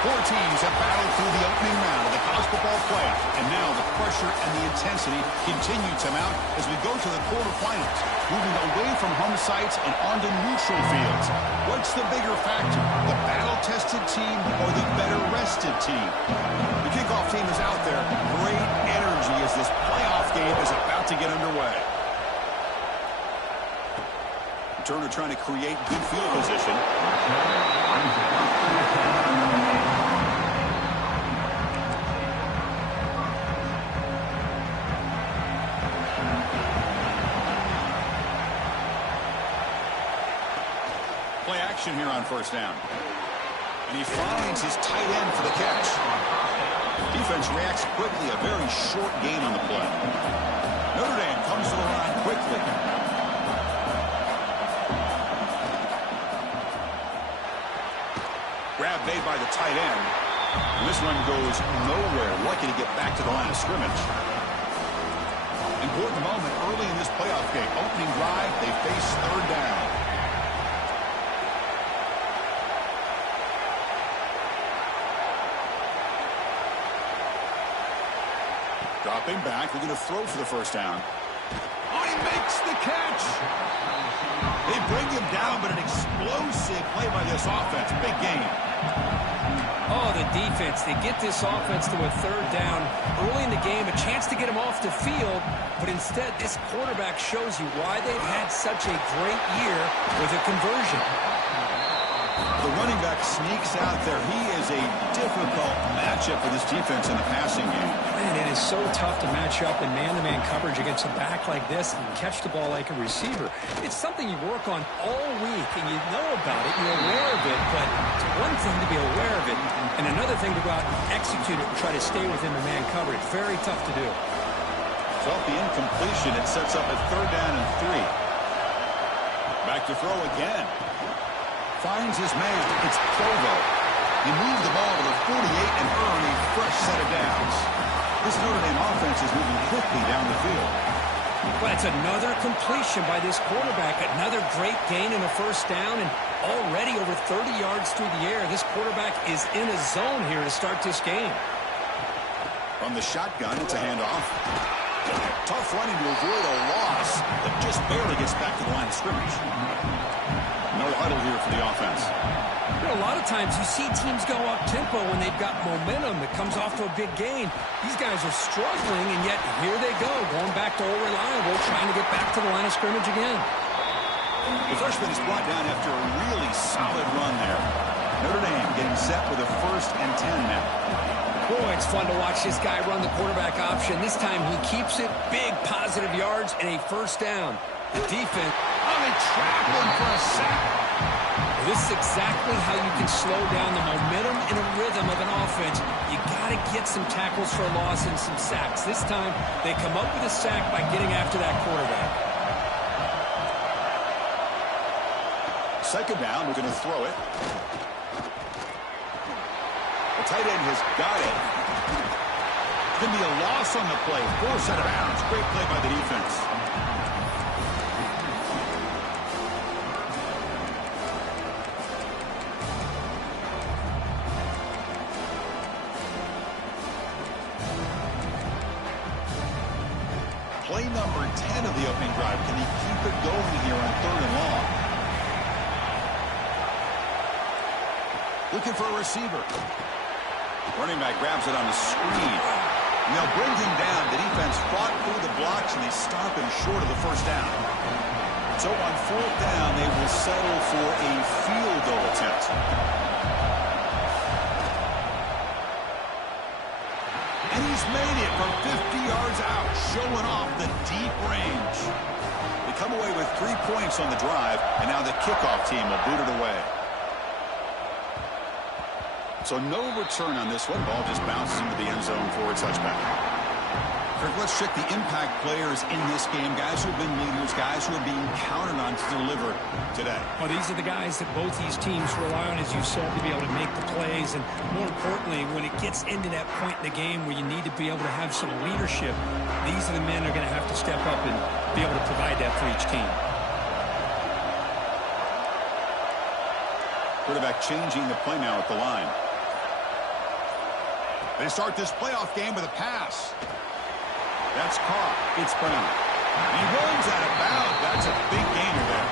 Four teams have battled through the opening round of the college football playoff, and now the pressure and the intensity continue to mount as we go to the quarterfinals, moving away from home sites and onto neutral fields. What's the bigger factor, the battle-tested team or the better-rested team? The kickoff team is out there. Great energy as this playoff game is about to get underway. Turner trying to create good field position. Play action here on first down. And he finds his tight end for the catch. Defense reacts quickly. A very short gain on the play. Notre Dame comes to the line quickly. Grab made by the tight end. And this run goes nowhere. Lucky to get back to the line of scrimmage. Important moment early in this playoff game. Opening drive, they face third down. Dropping back, they're going to throw for the first down. Oh, he makes the catch! They bring him down, but an explosive play by this offense. Big game. Oh, the defense. They get this offense to a third down early in the game, a chance to get him off the field, but instead this quarterback shows you why they've had such a great year with a conversion. The running back sneaks out there. He is a difficult matchup for this defense in the passing game. Man, it is so tough to match up in man-to-man coverage against a back like this and catch the ball like a receiver. It's something you work on all week, and you know about it, you're aware of it, but it's one thing to be aware of it, and another thing to go out and execute it and try to stay within the man coverage. Very tough to do. So off the incompletion, it sets up a third down and 3. Back to throw again. Finds his man. It's Provo. He moved the ball to the 48 and earned a fresh set of downs. This Notre Dame offense is moving quickly down the field. Well, it's another completion by this quarterback. Another great gain in a first down, and already over 30 yards through the air. This quarterback is in a zone here to start this game. From the shotgun, it's a handoff. Tough running to avoid a loss, but just barely gets back to the line of scrimmage. No huddle here for the offense. You know, a lot of times you see teams go up-tempo when they've got momentum that comes off to a big gain. These guys are struggling, and yet here they go, going back to old reliable, trying to get back to the line of scrimmage again. The freshman is brought down after a really solid run there. Notre Dame getting set with a 1st and 10 now. Boy, it's fun to watch this guy run the quarterback option. This time he keeps it, big positive yards, and a first down. The defense... Oh, they trap him for a sack. This is exactly how you can slow down the momentum and a rhythm of an offense. You got to get some tackles for a loss and some sacks. This time, they come up with a sack by getting after that quarterback. Second down, we're going to throw it. The tight end has got it. It's going to be a loss on the play. Forced out of bounds. Great play by the defense. Play number 10 of the opening drive. Can he keep it going here on 3rd and long? Looking for a receiver. Running back grabs it on the screen. And they'll bring him down. The defense fought through the blocks, and they stop him short of the first down. So on 4th down, they will settle for a field goal attempt. And he's made it from 50 yards out, showing off the deep range. They come away with 3 points on the drive, and now the kickoff team will boot it away. So no return on this one. Ball just bounces into the end zone for a touchback. Kirk, let's check the impact players in this game. Guys who have been leaders, guys who are being counted on to deliver today. Well, these are the guys that both these teams rely on, as you said, to be able to make the plays. And more importantly, when it gets into that point in the game where you need to be able to have some leadership, these are the men that are going to have to step up and be able to provide that for each team. Quarterback changing the play now at the line. They start this playoff game with a pass. That's caught. It's Brown. He runs out of bounds. That's a big gainer there.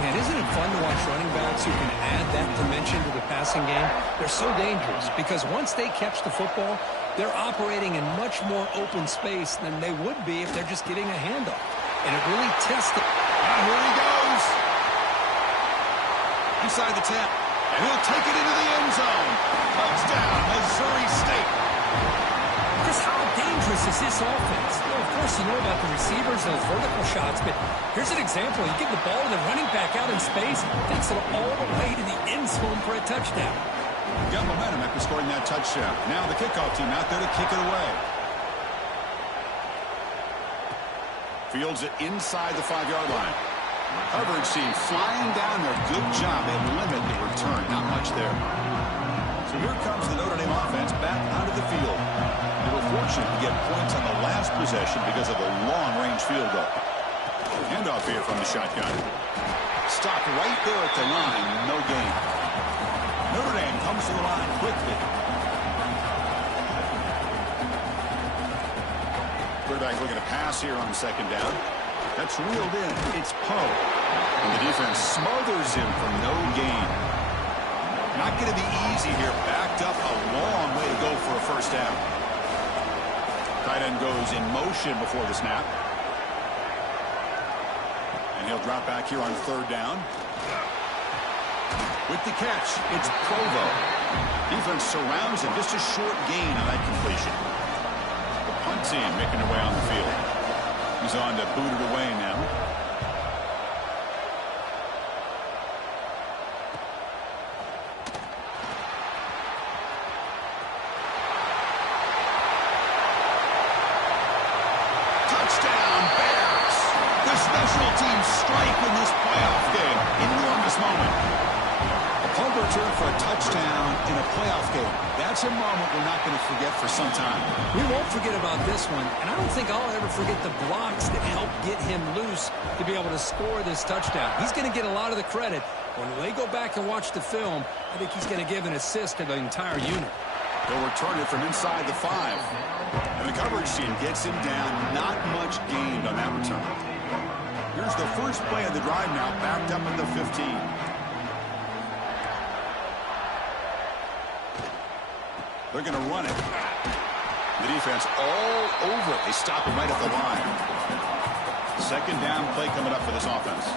Man, isn't it fun to watch running backs who can add that dimension to the passing game? They're so dangerous because once they catch the football, they're operating in much more open space than they would be if they're just getting a handoff. And it really tests them. And here he goes. Inside the 10. And he'll take it into the end zone. Touchdown, Missouri State. Just how dangerous is this offense? Well, of course, you know about the receivers, those vertical shots, but here's an example. You give the ball to the running back out in space, takes it all the way to the end zone for a touchdown. Got momentum after scoring that touchdown. Now the kickoff team out there to kick it away. Fields it inside the 5-yard line. Coverage team flying down there. Good job. They limit the return. Not much there. So here comes the Notre Dame offense back onto the field. They were fortunate to get points on the last possession because of a long-range field goal. Handoff here from the shotgun. Stopped right there at the line. No gain. Notre Dame comes to the line quickly. Quarterback looking to pass here on second down. That's reeled in. It's Poe. And the defense smothers him for no gain. Not going to be easy here. Backed up a long way to go for a first down. Tight end goes in motion before the snap. And he'll drop back here on third down. With the catch, it's Provo. Defense surrounds him. Just a short gain on that completion. The punt team making their way on the field. He's on to boot it away now. Touchdown, Bears. The special teams strike in this playoff game. Enormous moment. A punt return for a touchdown in a playoff game. That's a moment we're not going to forget for some time. We won't forget about this one, and I don't think I'll ever forget the blocks that helped get him loose to be able to score this touchdown. He's going to get a lot of the credit. When they go back and watch the film, I think he's going to give an assist to the entire unit. They'll return it from inside the 5. And the coverage team gets him down. Not much gained on that return. Here's the first play of the drive now, backed up at the 15. They're going to run it. The defense all over it. They stop him right at the line. Second down play coming up for this offense.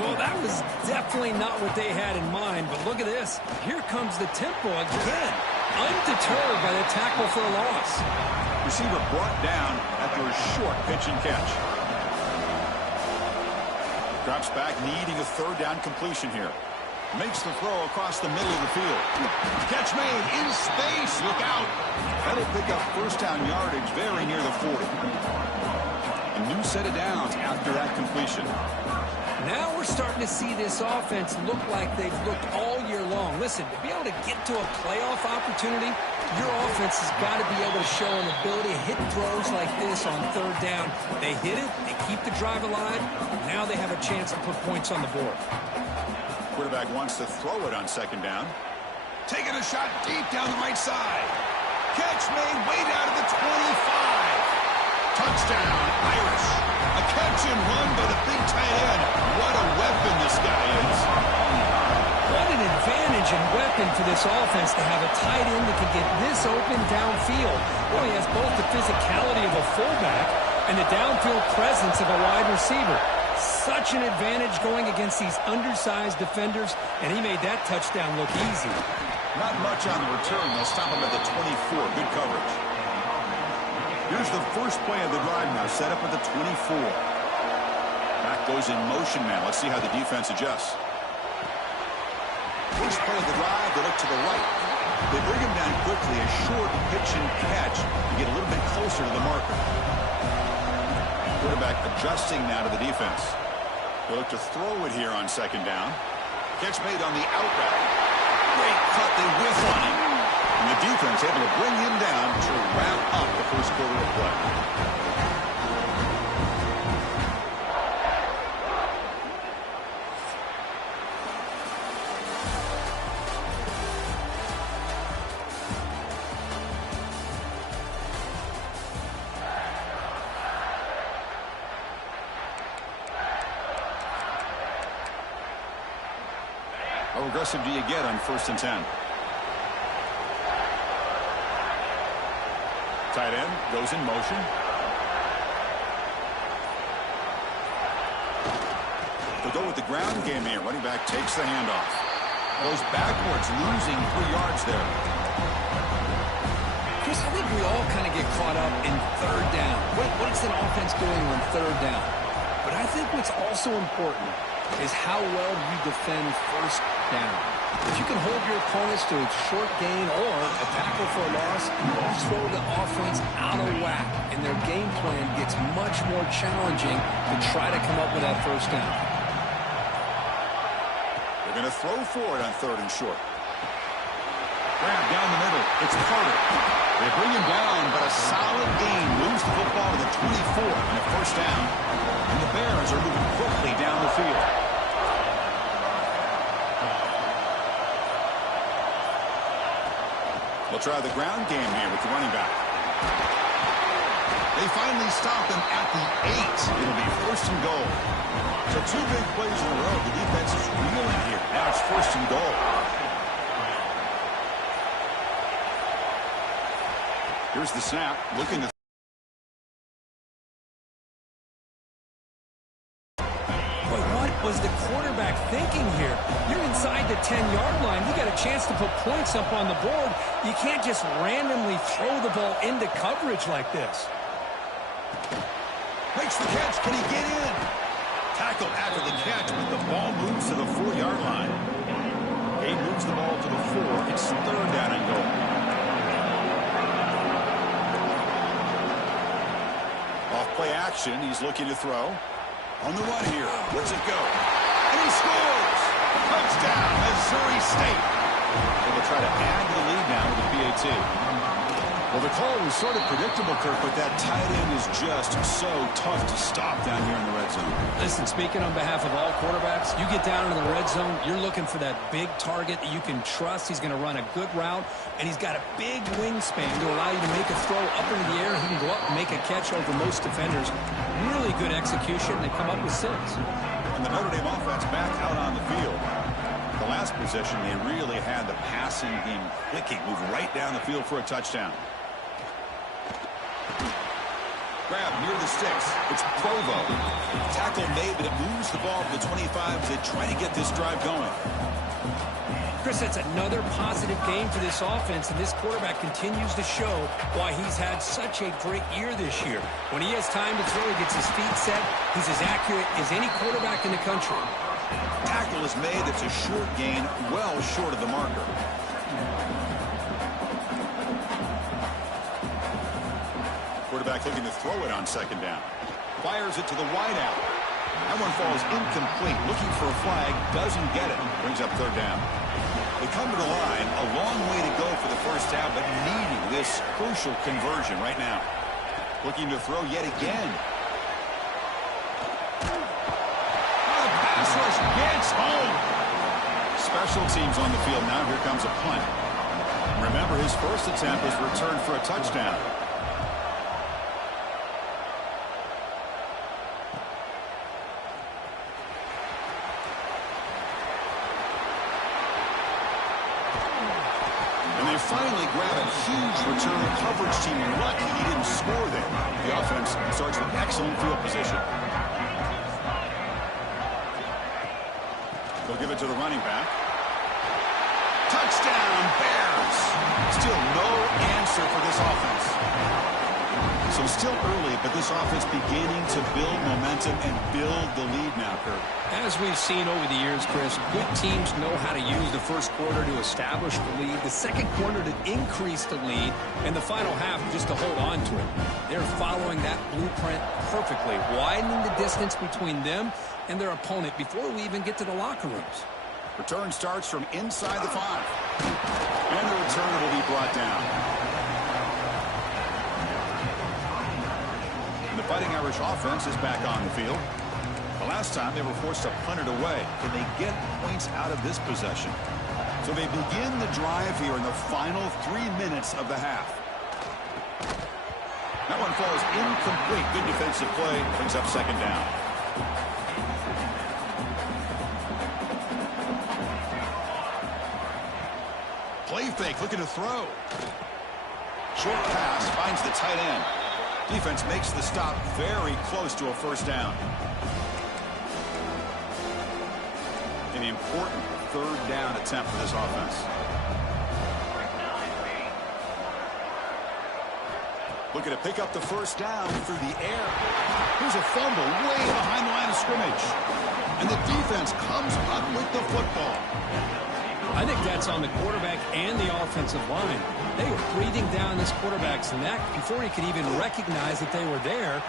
Well, that was definitely not what they had in mind, but look at this. Here comes the tempo again. Undeterred by the tackle for a loss. Receiver brought down after a short pitch and catch. Drops back, needing a third down completion here. Makes the throw across the middle of the field. Catch made in space. Look out. That'll pick up first down yardage very near the 40. A new set of downs after that completion. Now we're starting to see this offense look like they've looked all year long. Listen, to be able to get to a playoff opportunity, your offense has got to be able to show an ability to hit throws like this on third down. They hit it, they keep the drive alive, now they have a chance to put points on the board. Quarterback wants to throw it on second down. Taking a shot deep down the right side. Catch made way down to the 25. Touchdown, Irish. A catch and run by the big tight end. What a weapon this guy is. What an advantage and weapon for this offense to have a tight end that can get this open downfield. Well, he has both the physicality of a fullback and the downfield presence of a wide receiver. Such an advantage going against these undersized defenders, and he made that touchdown look easy. Not much on the return. They'll stop him at the 24. Good coverage. Here's the first play of the drive now, set up at the 24. Back goes in motion now. Let's see how the defense adjusts. First play of the drive, they look to the right. They bring him down quickly, a short pitch and catch to get a little bit closer to the marker. Quarterback adjusting now to the defense. They look to throw it here on second down. Catch made on the out route. Great cut, they whiff on him. And the defense able to bring him down to wrap up the first quarter of play. How aggressive do you get on 1st and 10? Tight end goes in motion. They'll go with the ground game here. Running back takes the handoff. Goes backwards, losing 3 yards there. Chris, I think we all kind of get caught up in 3rd down. What is an offense doing on 3rd down? But I think what's also important is how well you defend 1st down. If you can hold your opponents to a short gain or a tackle for a loss, you throw the offense out of whack, and their game plan gets much more challenging to try to come up with that 1st down. They're going to throw for it on 3rd and short. Grab down the middle. It's Carter. They bring him down, but a solid gain moves the football to the 24 and a 1st down. And the Bears are moving quickly down the field. We'll try the ground game here with the running back. They finally stop him at the 8. It'll be 1st and goal. So 2 big plays in a row. The defense is reeling here. Now it's 1st and goal. Here's the snap. Looking to... Boy, what was the quarterback thinking here? You're inside the 10-yard line. You got a chance to put points up on the board. You can't just randomly throw the ball into coverage like this. Makes the catch. Can he get in? Tackled after the catch, but the ball moves to the 4-yard line. He moves the ball to the 4. It's 3rd down and goal. Off play action. He's looking to throw. On the run here. Where's it go? And he scores! Touchdown, Missouri State. They will try to add to the lead now with the PAT. Well, the call was sort of predictable, Kirk, but that tight end is just so tough to stop down here in the red zone. Listen, speaking on behalf of all quarterbacks, you get down into the red zone, you're looking for that big target that you can trust. He's going to run a good route, and he's got a big wingspan to allow you to make a throw up into the air. He can go up and make a catch over most defenders. Really good execution. They come up with 6. And the Notre Dame offense back out on the field. The last possession, they really had the passing game clicking. Move right down the field for a touchdown. Grab near the sticks. It's Provo. Tackle made, but it moves the ball to the 25 as they try to get this drive going. Chris, that's another positive game for this offense, and this quarterback continues to show why he's had such a great year this year. When he has time to throw, he gets his feet set. He's as accurate as any quarterback in the country. Tackle is made. It's a short gain, well short of the marker. Quarterback looking to throw it on 2nd down. Fires it to the wideout. That one falls incomplete. Looking for a flag. Doesn't get it. Brings up 3rd down. They come to the line. A long way to go for the 1st down, but needing this crucial conversion right now. Looking to throw yet again. The pass rush gets home. Special teams on the field now. Here comes a punt. Remember, his first attempt was returned for a touchdown. Finally grab a huge return. Coverage team lucky he didn't score there. The offense starts with excellent field position. They'll give it to the running back. Touchdown, Bears. Still no answer for this offense. So still early, but this offense beginning to build momentum and build the lead now, Kirk. As we've seen over the years, Chris, good teams know how to use the first quarter to establish the lead, the second quarter to increase the lead, and the final half just to hold on to it. They're following that blueprint perfectly, widening the distance between them and their opponent before we even get to the locker rooms. Return starts from inside the 5. And the return will be brought down. The Fighting Irish offense is back on the field. The last time they were forced to punt it away. Can they get points out of this possession? So they begin the drive here in the final 3 minutes of the half. That one falls incomplete. Good defensive play. Brings up 2nd down. Play fake, looking to throw. Short pass finds the tight end. Defense makes the stop very close to a first down. An important third down attempt for this offense. Looking to pick up the first down through the air. Here's a fumble way behind the line of scrimmage. And the defense comes up with the football. I think that's on the quarterback and the offensive line. They were breathing down this quarterback's neck before he could even recognize that they were there.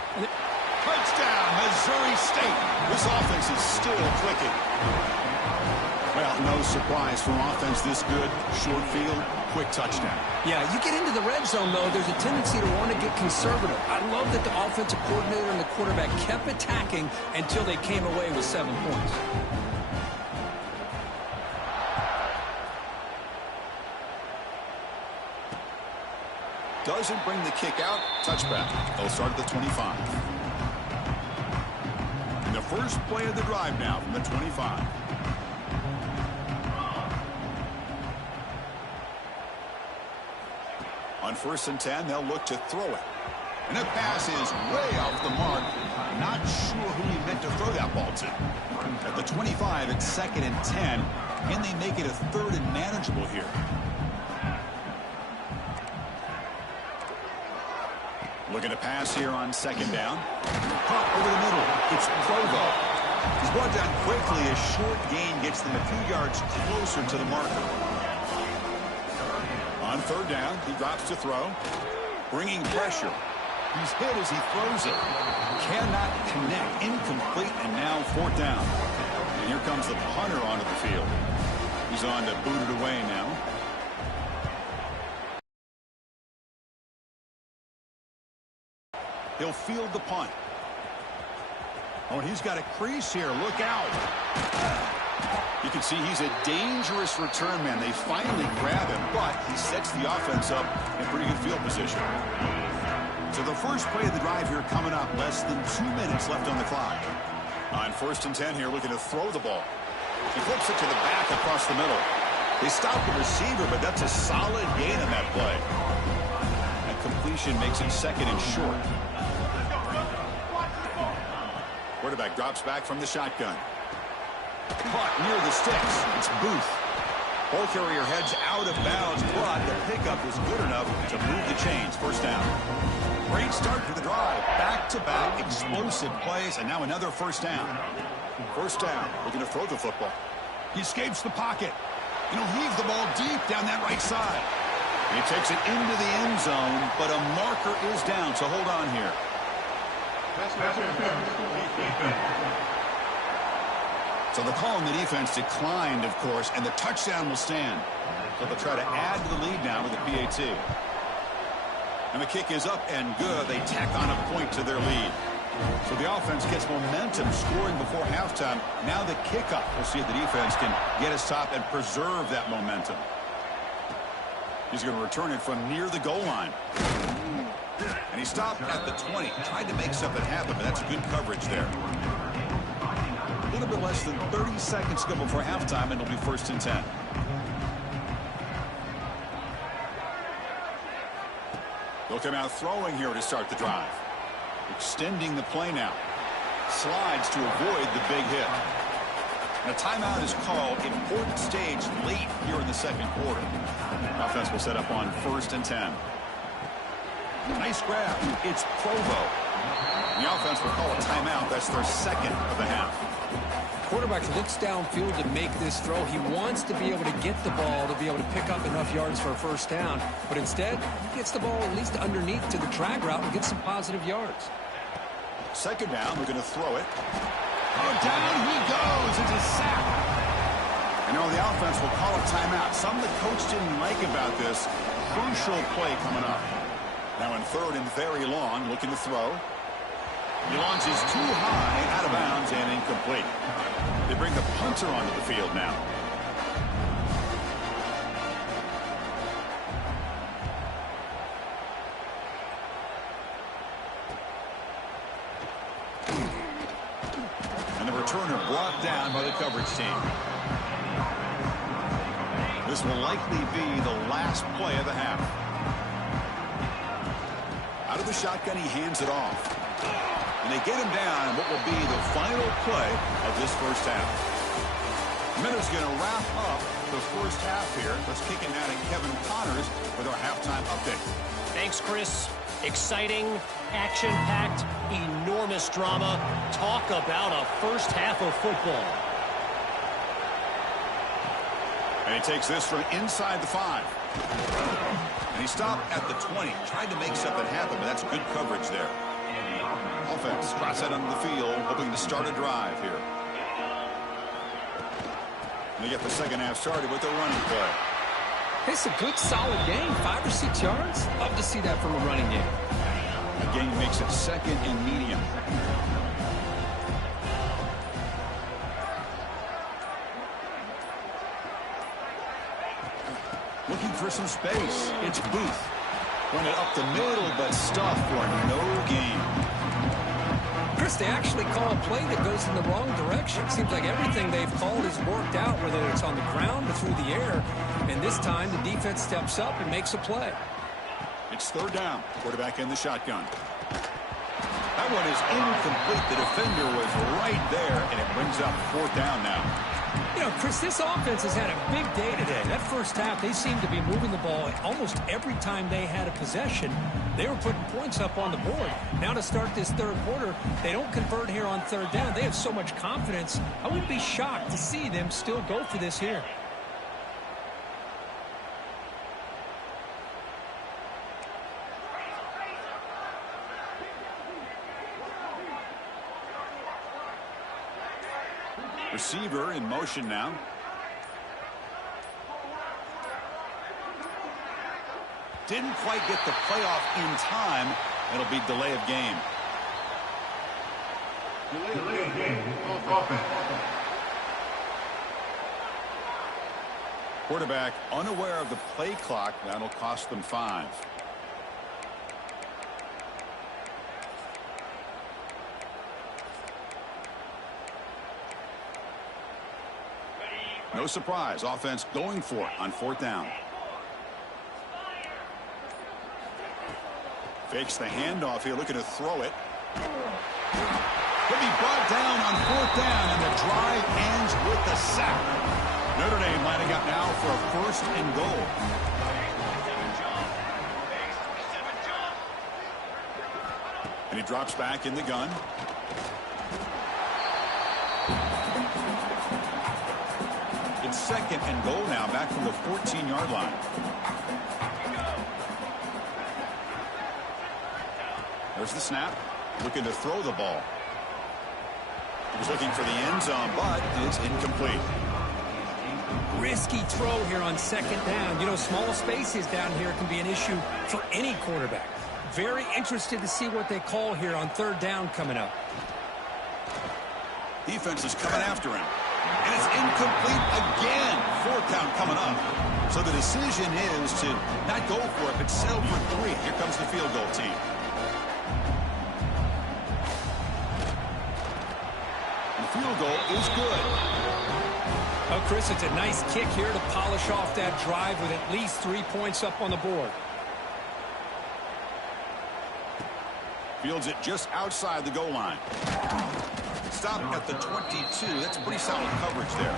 Touchdown, Missouri State. This offense is still clicking. Well, no surprise from offense this good. Short field, quick touchdown. Yeah, you get into the red zone, though, there's a tendency to want to get conservative. I love that the offensive coordinator and the quarterback kept attacking until they came away with 7 points. Doesn't bring the kick out. Touchback. They'll start at the 25. And the first play of the drive now from the 25. On 1st and 10, they'll look to throw it. And the pass is way off the mark. Not sure who he meant to throw that ball to. At the 25, it's 2nd and 10. Can they make it a 3rd and manageable here? Looking to pass here on 2nd down. Caught over the middle. It's Provo. He's brought down quickly. A short gain gets them a few yards closer to the marker. On 3rd down, he drops to throw. Bringing pressure. He's hit as he throws it. Cannot connect. Incomplete, and now 4th down. And here comes the punter onto the field. He's on to boot it away now. He'll field the punt. Oh, and he's got a crease here. Look out. You can see he's a dangerous return man. They finally grab him, but he sets the offense up in pretty good field position. So the first play of the drive here coming up. Less than 2 minutes left on the clock. On 1st and 10 here, looking to throw the ball. He flips it to the back across the middle. They stop the receiver, but that's a solid gain on that play. That completion makes it 2nd and short. Quarterback drops back from the shotgun. Caught near the sticks. It's Booth. Ball carrier heads out of bounds, but the pickup is good enough to move the chains. First down. Great start to the drive. Back-to-back explosive plays, and now another first down. First down. Looking to throw the football. He escapes the pocket. And he'll heave the ball deep down that right side. He takes it into the end zone, but a marker is down, so hold on here. So the call on the defense declined, of course, and the touchdown will stand. So they'll try to add to the lead now with the PAT. And the kick is up and good. They tack on a point to their lead. So the offense gets momentum scoring before halftime. Now the kickoff. We'll see if the defense can get a stop and preserve that momentum. He's going to return it from near the goal line. And he stopped at the 20. Tried to make something happen, but that's good coverage there. A little bit less than 30 seconds to go before halftime, and it'll be 1st and 10. They'll come out throwing here to start the drive. Extending the play now. Slides to avoid the big hit. And a timeout is called. Important stage late here in the 2nd quarter. Offense will set up on 1st and 10. Nice grab. It's Provo. The offense will call a timeout. That's their 2nd of the half. Quarterback looks downfield to make this throw. He wants to be able to get the ball to be able to pick up enough yards for a first down. But instead, he gets the ball at least underneath to the drag route and gets some positive yards. 2nd down. We're going to throw it. Oh, down he goes. It's a sack. You know, the offense will call a timeout. Something the coach didn't like about this. Crucial play coming up. Now in 3rd and very long, looking to throw. He launches too high, out of bounds, and incomplete. They bring the punter onto the field now. And the returner brought down by the coverage team. This will likely be the last play of the half. Out of the shotgun, he hands it off. And they get him down what will be the final play of this first half. Minutes going to wrap up the first half here. Let's kick it now to Kevin Connors with our halftime update. Thanks, Chris. Exciting, action-packed, enormous drama. Talk about a first half of football. And he takes this from inside the 5. And he stopped at the 20. Tried to make something happen, but that's good coverage there. Offense drops that under the field, hoping to start a drive here. And they get the second half started with a running play. It's a good, solid game. 5 or 6 yards. Love to see that from a running game. The game makes it second and medium. Looking for some space. It's Booth. Run it up the middle, but stuffed for no gain. Chris, they actually call a play that goes in the wrong direction. Seems like everything they've called has worked out, whether it's on the ground or through the air. And this time, the defense steps up and makes a play. It's third down. Quarterback in the shotgun. That one is incomplete. The defender was right there, and it brings up fourth down now. You know, Chris, this offense has had a big day today. That first half, they seemed to be moving the ball almost every time they had a possession. They were putting points up on the board. Now to start this third quarter, they don't convert here on third down. They have so much confidence. I wouldn't be shocked to see them still go for this here. Receiver in motion now. Didn't quite get the playoff in time. It'll be delay of game. Delay of game. Quarterback unaware of the play clock. That'll cost them 5. No surprise. Offense going for it on fourth down. Fakes the handoff here, looking to throw it. Could be brought down on fourth down, and the drive ends with the sack. Notre Dame lining up now for a first and goal. And he drops back in the gun. It's second and goal now, back from the 14-yard line. There's the snap. Looking to throw the ball. He was looking for the end zone, but it's incomplete. Risky throw here on second down. You know, small spaces down here can be an issue for any quarterback. Very interested to see what they call here on third down coming up. Defense is coming after him. And it's incomplete again. Fourth down coming up. So the decision is to not go for it, but settle for 3. Here comes the field goal team. And the field goal is good. Oh, Chris, it's a nice kick here to polish off that drive with at least 3 points up on the board. Fields it just outside the goal line. Stop at the 22. That's pretty solid coverage there.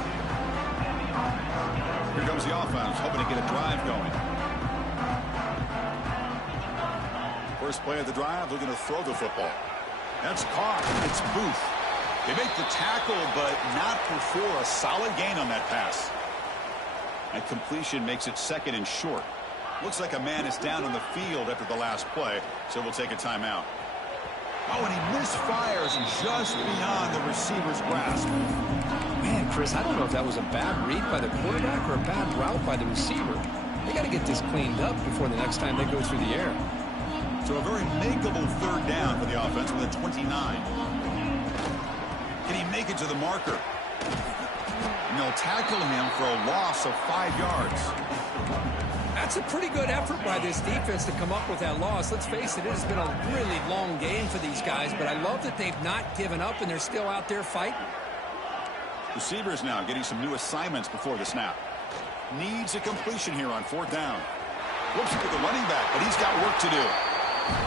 Here comes the offense, hoping to get a drive going. First play of the drive, looking to throw the football. That's caught. It's Booth. They make the tackle, but not before a solid gain on that pass. And completion makes it second and short. Looks like a man is down on the field after the last play, so we'll take a timeout. Oh, and he misfires just beyond the receiver's grasp. Man, Chris, I don't know if that was a bad read by the quarterback or a bad route by the receiver. They got to get this cleaned up before the next time they go through the air. So a very makeable third down for the offense with a 29. Can he make it to the marker? And they'll tackle him for a loss of 5 yards. That's a pretty good effort by this defense to come up with that loss. Let's face it, it has been a really long game for these guys, but I love that they've not given up and they're still out there fighting. Receivers now getting some new assignments before the snap. needs a completion here on 4th down. Looks for the running back, but he's got work to do.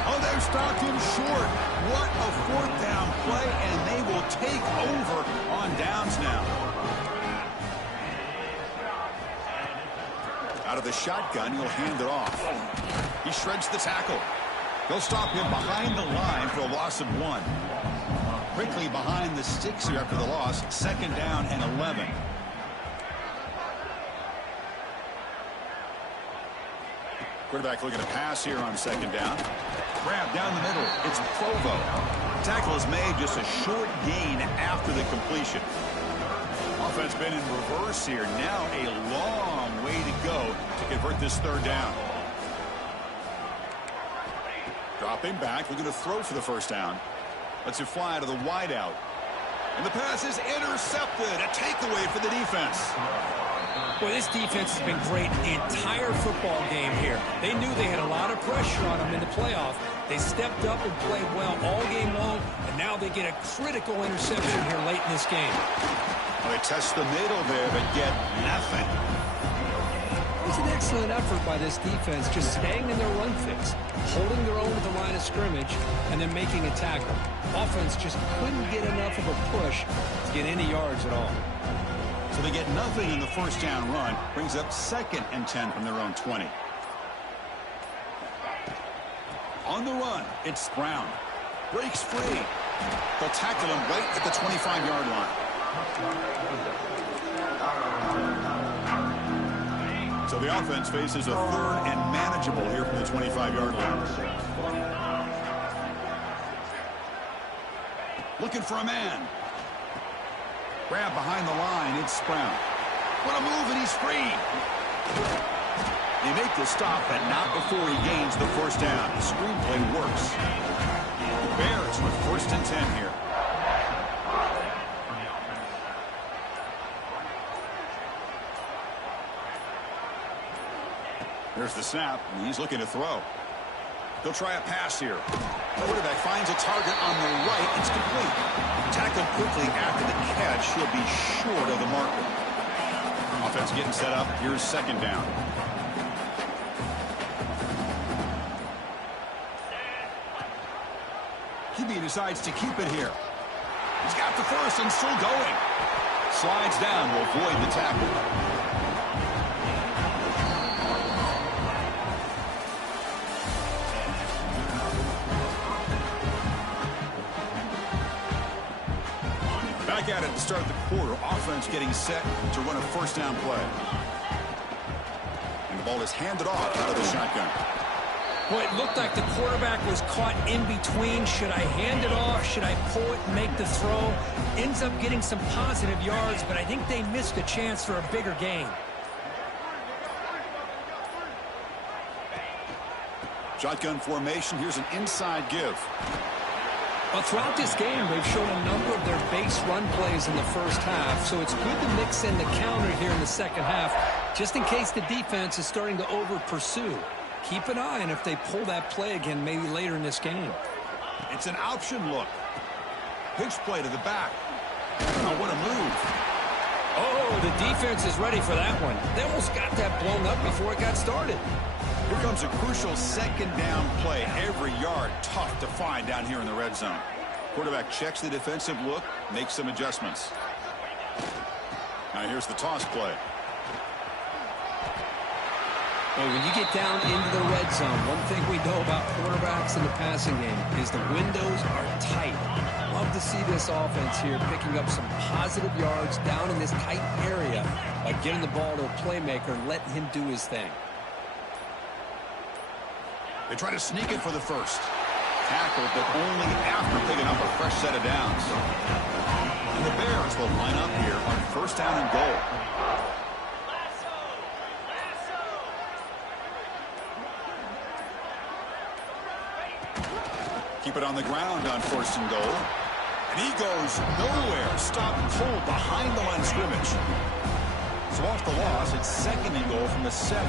Oh, they've stopped him short. What a 4th down play, and they will take over on downs now. Out of the shotgun, he'll hand it off. He shreds the tackle. They'll stop him behind the line for a loss of 1. Quickly behind the sticks here after the loss. 2nd down and 11. Quarterback looking to pass here on 2nd down. Grab down the middle. It's Provo. Tackle is made, just a short gain after the completion. Offense been in reverse here. Now a long way to go to convert this 3rd down. Dropping back, looking to throw for the 1st down. Lets it fly to the wideout. And the pass is intercepted. A takeaway for the defense. Well, this defense has been great the entire football game here. They knew they had a lot of pressure on them in the playoff. They stepped up and played well all game long, and now they get a critical interception here late in this game. Well, they test the middle there, but get nothing. It was an excellent effort by this defense, just staying in their run fix, holding their own at the line of scrimmage, and then making a tackle. Offense just couldn't get enough of a push to get any yards at all. So they get nothing in the 1st down run. Brings up 2nd and 10 from their own 20. On the run, it's Brown. Breaks free. They'll tackle him right at the 25-yard line. So the offense faces a 3rd and manageable here from the 25-yard line. Looking for a man. Grab behind the line. It's Brown. What a move, and he's free. They make the stop, but not before he gains the 1st down. The screenplay works. The Bears with 1st and 10 here. There's the snap, and he's looking to throw. He'll try a pass here. The quarterback finds a target on the right. It's complete. Tackled quickly after the catch. He'll be short of the marker. Offense getting set up. Here's 2nd down. QB decides to keep it here. He's got the 1st and still going. Slides down to avoid the tackle. Back at it to start the quarter. Offense getting set to run a 1st down play. And the ball is handed off out of the shotgun. Boy, it looked like the quarterback was caught in between. Should I hand it off? Should I pull it and make the throw? Ends up getting some positive yards, but I think they missed a chance for a bigger gain. Shotgun formation. Here's an inside give. Well, throughout this game, they've shown a number of their base run plays in the 1st half, so it's good to mix in the counter here in the 2nd half, just in case the defense is starting to over-pursue. Keep an eye on if they pull that play again maybe later in this game. It's an option look. Pitch play to the back. Oh, what a move. Oh, the defense is ready for that one. They almost got that blown up before it got started. Here comes a crucial 2nd down play. Every yard tough to find down here in the red zone. Quarterback checks the defensive look, makes some adjustments. Now here's the toss play. Well, when you get down into the red zone, one thing we know about quarterbacks in the passing game is the windows are tight. Love to see this offense here picking up some positive yards down in this tight area by giving the ball to a playmaker and letting him do his thing. They try to sneak it for the 1st. Tackled, but only after picking up a fresh set of downs. And the Bears will line up here on 1st down and goal. Keep it on the ground on 1st and goal. And he goes nowhere. Stopped cold behind the line of scrimmage. So off the loss, it's 2nd and goal from the 7.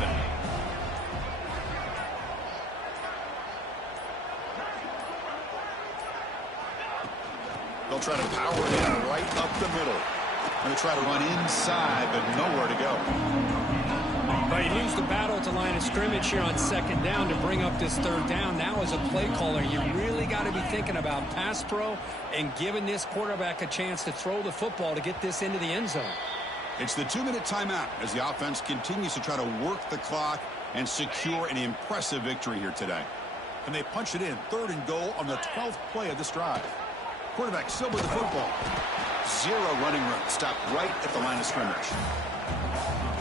They'll try to power it in right up the middle. They'll try to run inside, but nowhere to go. You lose the battle at the line of scrimmage here on second down to bring up this third down. Now as a play caller, you really got to be thinking about pass pro and giving this quarterback a chance to throw the football to get this into the end zone. It's the 2-minute timeout as the offense continues to try to work the clock and secure an impressive victory here today. And they punch it in, 3rd and goal on the 12th play of this drive. Quarterback still with the football. 0 running room. Stopped right at the line of scrimmage.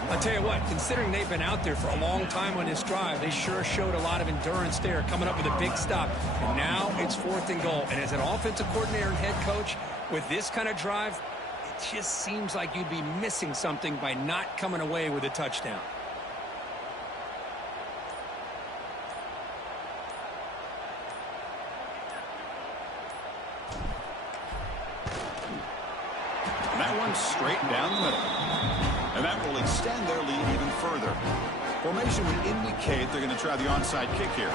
I'll tell you what, considering they've been out there for a long time on this drive, they sure showed a lot of endurance there, coming up with a big stop. And now it's 4th and goal. And as an offensive coordinator and head coach, with this kind of drive, it just seems like you'd be missing something by not coming away with a touchdown. And that one's straight down the middle. And that will extend their lead even further. Formation would indicate they're going to try the onside kick here.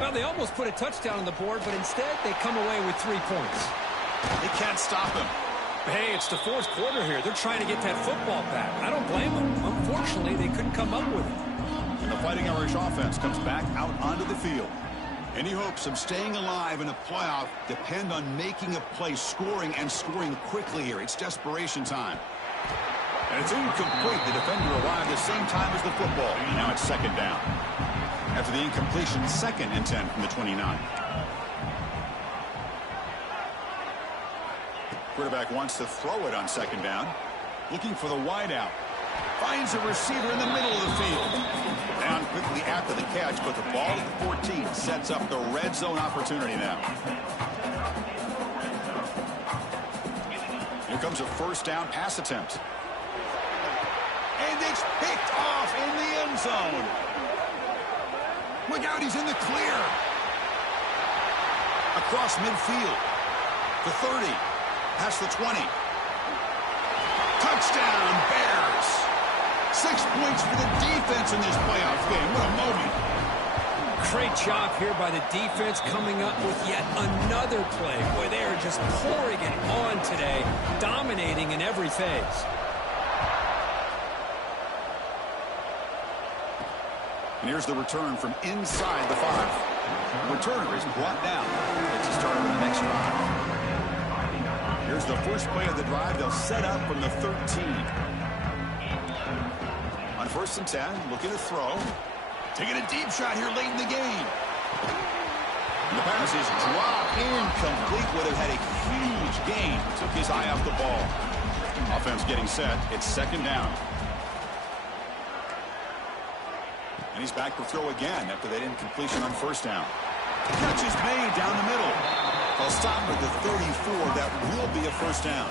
Well, they almost put a touchdown on the board, but instead they come away with 3 points. They can't stop him. Hey, it's the 4th quarter here. They're trying to get that football back. I don't blame them. Unfortunately, they couldn't come up with it. And the Fighting Irish offense comes back out onto the field. Any hopes of staying alive in a playoff depend on making a play, scoring, and scoring quickly here. It's desperation time. And it's incomplete. The defender arrived the same time as the football. And now it's 2nd down. After the incompletion, 2nd and 10 from the 29. Quarterback wants to throw it on 2nd down. Looking for the wide out. Finds a receiver in the middle of the field. Down quickly after the catch, but the ball at the 14 sets up the red zone opportunity now. Here comes a 1st down pass attempt. And it's picked off in the end zone. Look out, he's in the clear. Across midfield. The 30. Past the 20. Touchdown, Bears. 6 points for the defense in this playoff game. What a moment. Great job here by the defense coming up with yet another play. Boy, they are just pouring it on today, dominating in every phase. And here's the return from inside the 5. The returner is brought down. It's a start on the next drive. Here's the first play of the drive. They'll set up from the 13. On 1st and 10, looking to throw. Taking a deep shot here late in the game. And the pass is dropped. Incomplete. Would have had a huge gain. Took his eye off the ball. Offense getting set. It's 2nd down. And he's back to throw again after that incompletion on 1st down. Catch is made down the middle. They'll stop at the 34. That will be a 1st down.